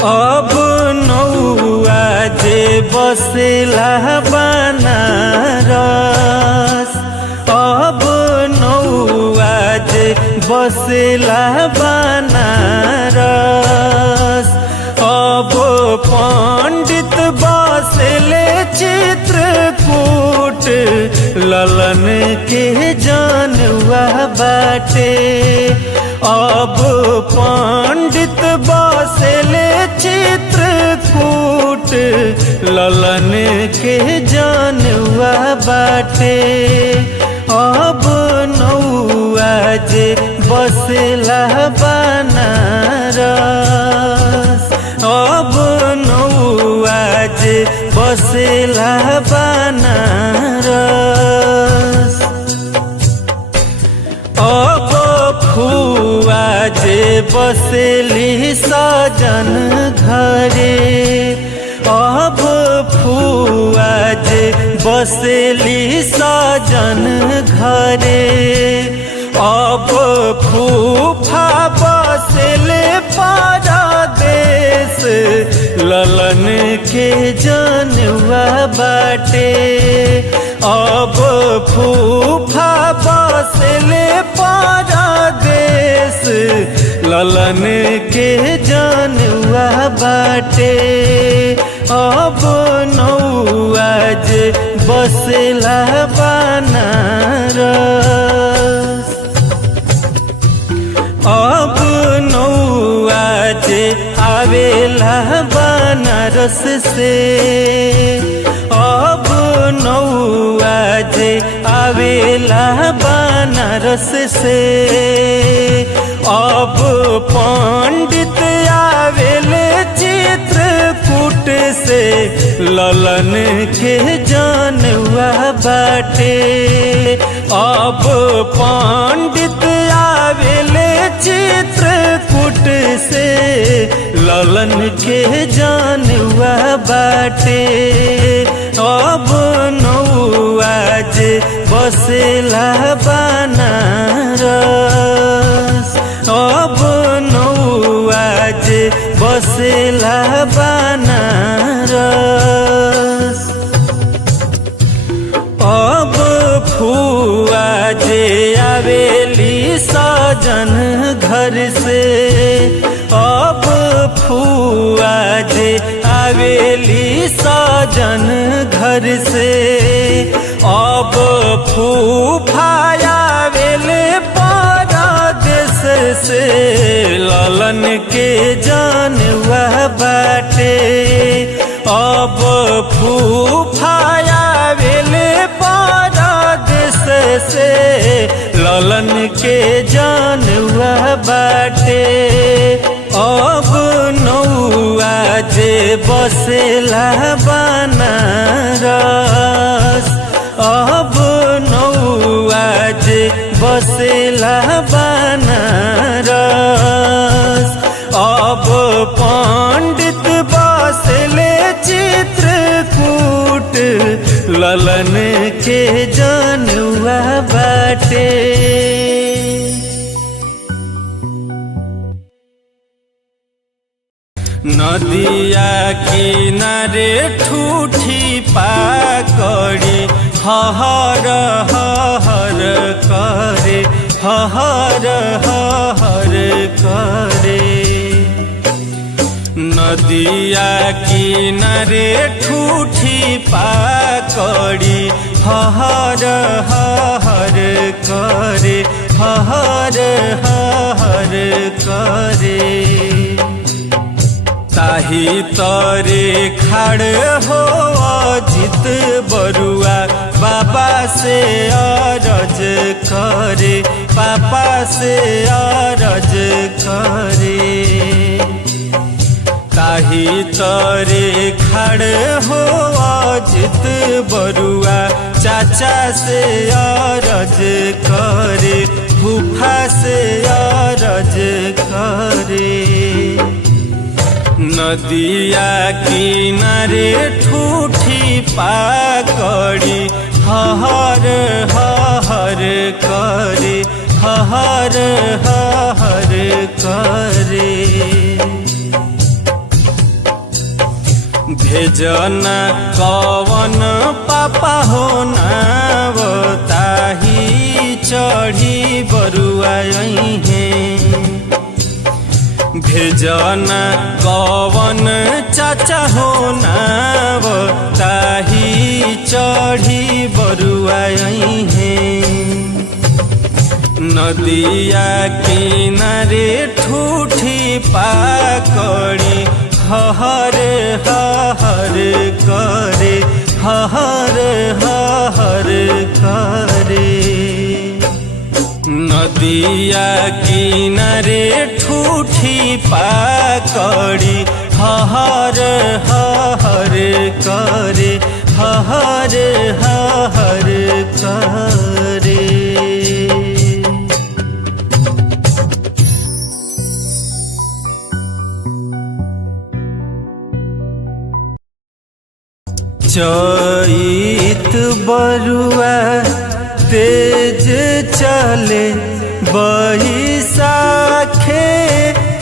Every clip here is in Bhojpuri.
अब नौआ जे बसेला बनारस, अब नौआ जे बसेला बनारस, अब पंडित बसेले चित्रकूट, ललन के जानवा बाटे। अब पंडित बसेले चित्रकूट, ललन के जानवा बाटे। अब नौआ जे बसेला बनारस, अब नौआ जे बसेला बनारस। अब फुआ जे बसेली सजन घरे, अब फुआ जे बसेली सजन घरे। अब फूफा बसेले परदेस, ललन के जानवा बाटे। अब फूफा बसेले परदेस, ललन के जानवा बाटे। अब नौआ जे बसेला बनारस, अब नौआ जे आवेला बनारस से, अब नौआ जे आवेला बनारस से। अब पंडित आवेले चित्रकूट से, ललन के जानवा बाटे। अब पंडित आवेले चित्रकूट से, ललन के जानवा बाटे। अब नौआ जे बसेला बनारस, अब नौआ जे बसेला बनारस। अब फुआ जे आवेली सजन घर से, अब फुआ जे आवेली सजन घर से। अब फूफा आवेले परदेस से, ललन के जानवा बाटे। अब फूफा आवेले परदेस से, ललन के जानवा बाटे। अब नौआ जे बसेला बनारस, अब नौआ जे बसेला बनारस। अब पंडित बसेले चित्रकूट, ललन के जानवा बाटे। नदिया किनारे ठूठी पाकड़ी, हहर हहर करे, हहर हहर करे। नदिया किनारे ठूठी पाकड़ी, हहर हहर करे, हहर हहर करे। ताही तरे खड़ हो अजित बरुआ, बाबा से अरज करे, पापा से अरज करे। ताही तरे खड़ हो अजित बरुआ, चाचा से अरज करे, फूफा से अरज करे। नदिया किनारे ठूठी पाकड़ी, हहर हहर करे, हहर हहर करे। भेजना कवन पापा हो नावताही चढ़ी बरुआ है भेजना कवन चाचा हो नावताही चढ़ी बरुआ है नदिया किनारे ठूठी पाकड़ी हहर हहर करे हहर हहर करे नदिया किनारे ठूठी पाकड़ी हहर हहर करे हहर हहर करे चैत बरुआ तेज चले बैसाखे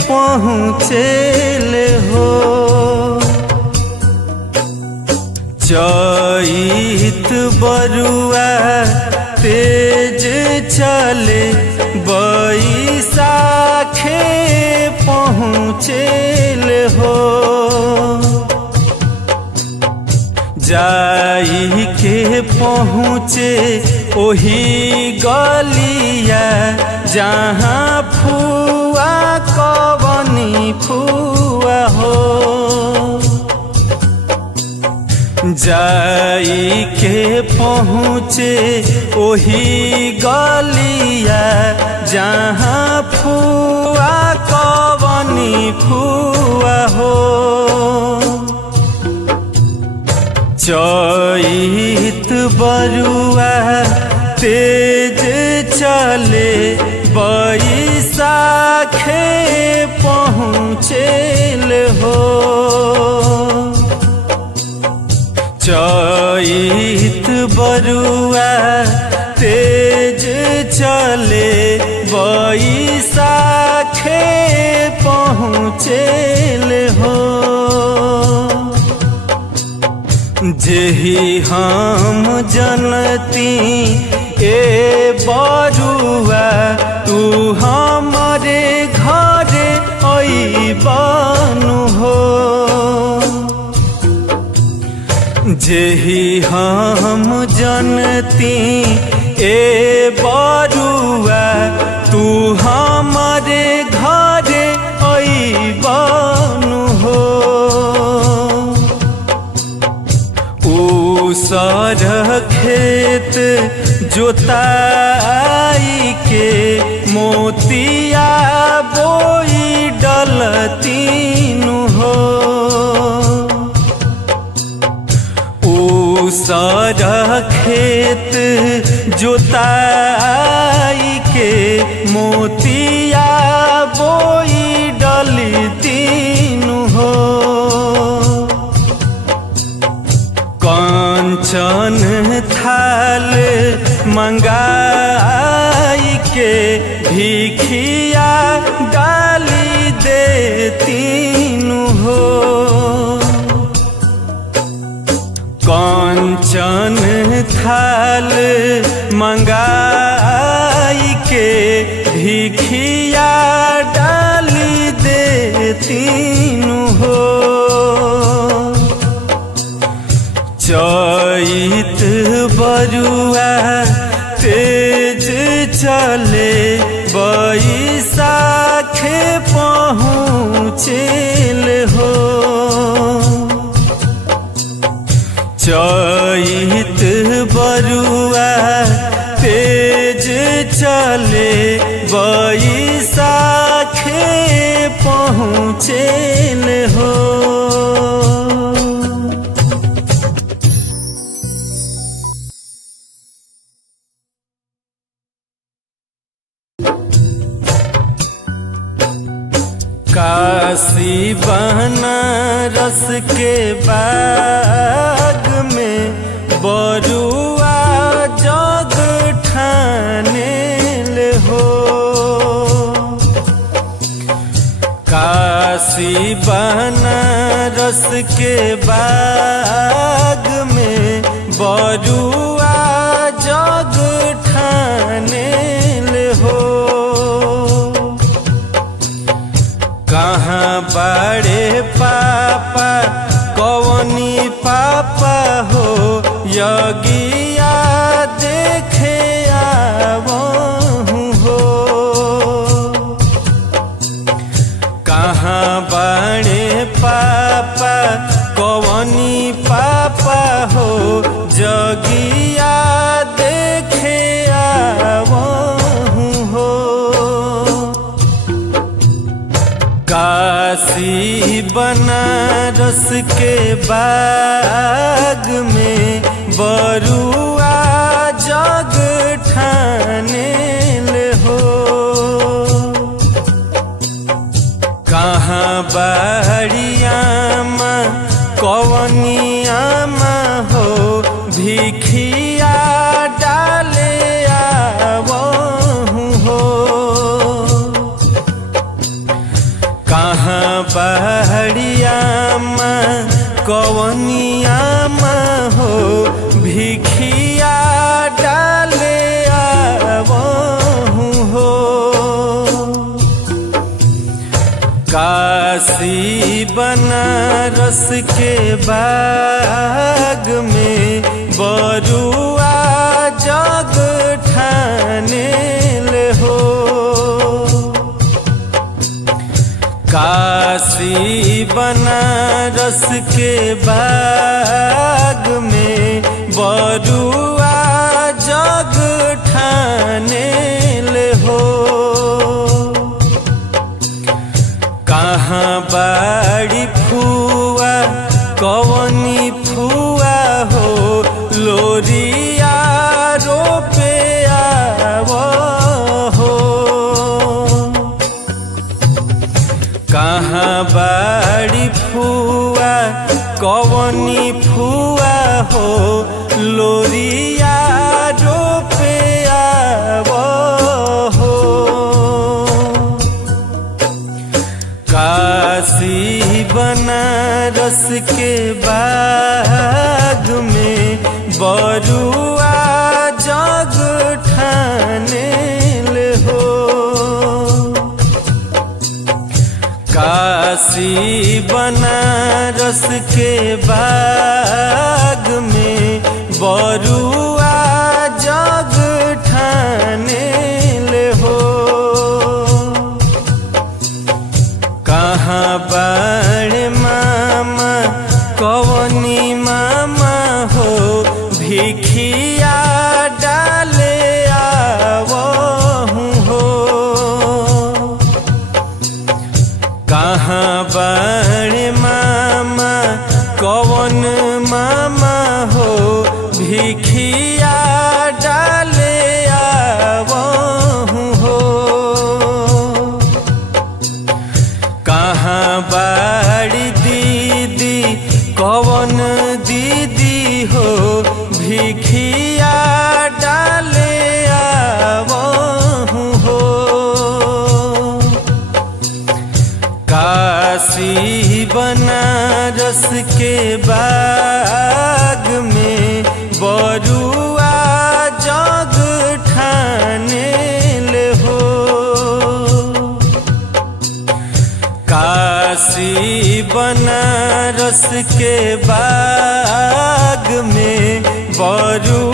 पहुँचेल हो चैत बरुआ तेज चले बैसाखे पहुँचेल हो जाई के पहुँचे ओही गलिया जहाँ फुआ कवनी फुआ हो जाई के पहुँचे ओही गलिया जहाँ फुआ कवनी फुआ हो चैत बरुआ तेज चले बैसाखे पहुँचेल हो चैत बरुआ तेज चले बैसाखे पहुँचेल हो जेहि हम जनती ए बरुआ तू हमारे घरे अइबनु हो जेहि हम जनती ए बरुआ तू हमारे घरे अइबनु हो उसर खेत जोताई के मोतिया बोई डलतीनु हो उसर खेत जोताई के मोतिया बोई डलतीनु हो कंचन थाल मंगाई के भिखिया डाली देतीनु हो कंचन थाल मंगाई के भिखिया डाली देतीनु हो चैत बरुआ तेज चले बैसाखे पहुँचेल हो चैत बरुआ तेज चले बैसाखे पहुँचेल हो काशी बनारस के बाग में बरुआ जग ठानेल हो काशी काशी बनारस के बाग में बरुआ जग ठानेल हो। कहाँ बड़े पापा कवनी पापा हो यगिया देखे आवहूँ हो। कहाँ बड़े पापा कवनी पापा हो जगिया देखे आवहूँ हो। काशी बनारस के बाग में बरुआ जग ठानेल हो। कहाँ बड़ियामा कवनियामा हो भिखिया डाले आवहूँ हो। कहाँ बड़ियामा कवनियामा हो भिखिया डाले आवहूँ हो। काशी बनारस के बाग में बरुआ जग ठानेल हो। काशी बनारस के बाग में बरुआ जग ठानेल हो। कहाँ बड़ी फुआ कवनी फुआ हो लोरिया रोपे आवहो। कहाँ बड़ी फुआ कवनी फुआ हो लोरिया रोपे आवहो। काशी बनारस के बाग में बरुआ जग ठानेल हो। काशी बनारस के बाग में बरुआ जग ठानेल हो। कहाँ बड़े मामा कवनी मामा हो भिखिया डाले आवहूँ हो। कहाँ बड़े मामा कवन मामा हो भिखिया डाले आवहूँ हो। कहाँ बड़ी दीदी कवन दीदी हो भिखिया डाले आवहूँ हो। काशी बनारस के बाग में बरुआ जग ठानेल हो। काशी बनारस के बाग में बरुआ